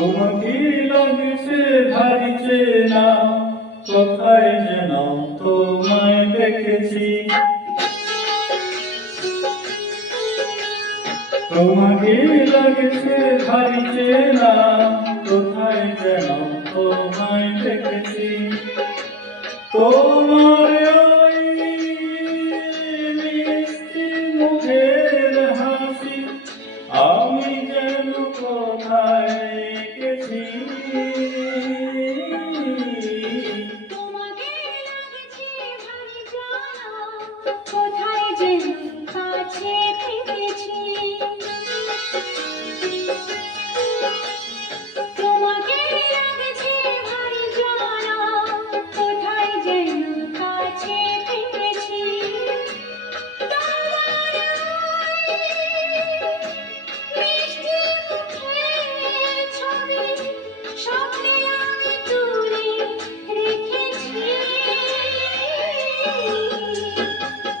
তোমাকে লাগছে ভারিছে না, কোথায় যেন তোমায় দেখেছি। তোমাকে লাগছে ভারিছে না, কোথায় যেন তোমায় দেখেছি। তোমার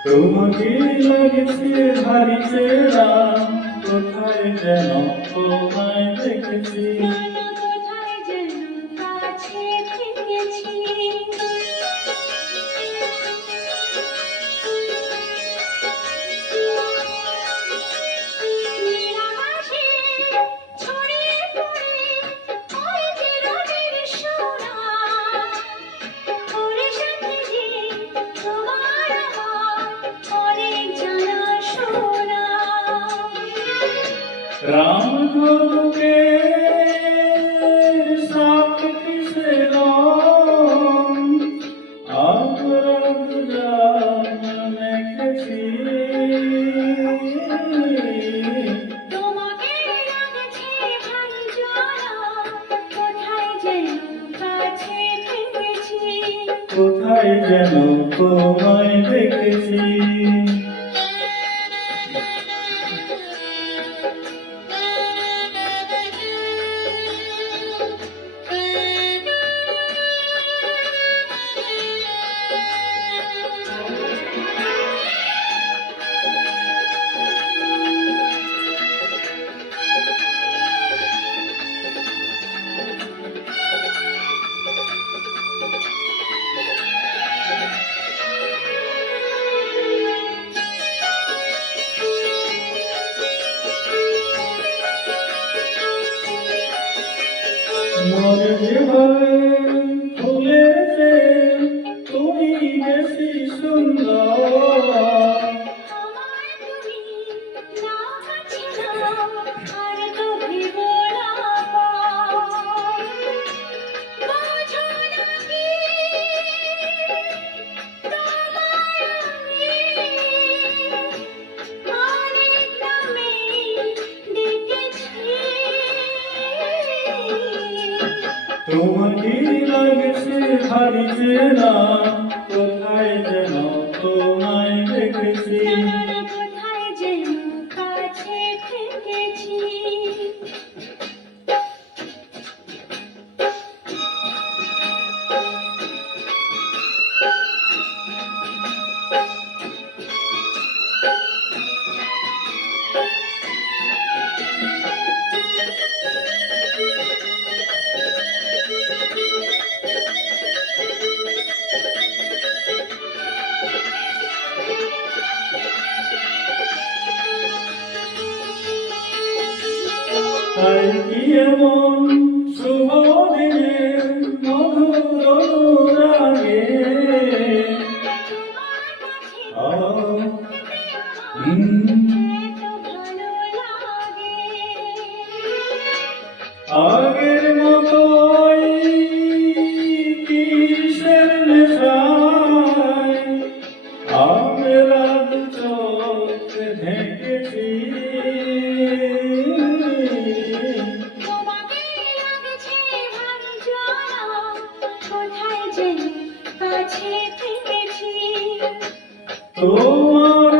তোমাকে লাগছে ভারিছে না কোথায় যেন তোমায় দেখেছি। রাম গুরুকে সাথ কিসে রাম জানে কোথায় যেন তোমায় দেখেছি? মোর যেভাবে তোমাকে লাগছে ভারী না। তাই কি এমন শুভ দিনে মধুর কাছে আ, হুম, তোমার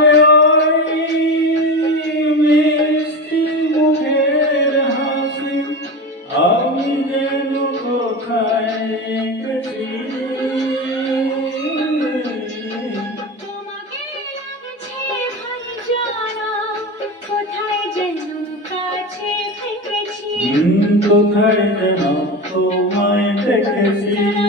মিষ্টি মুখের হাসি আমি যেন গেছি কোথায় যেন তোমায় দেখেছি।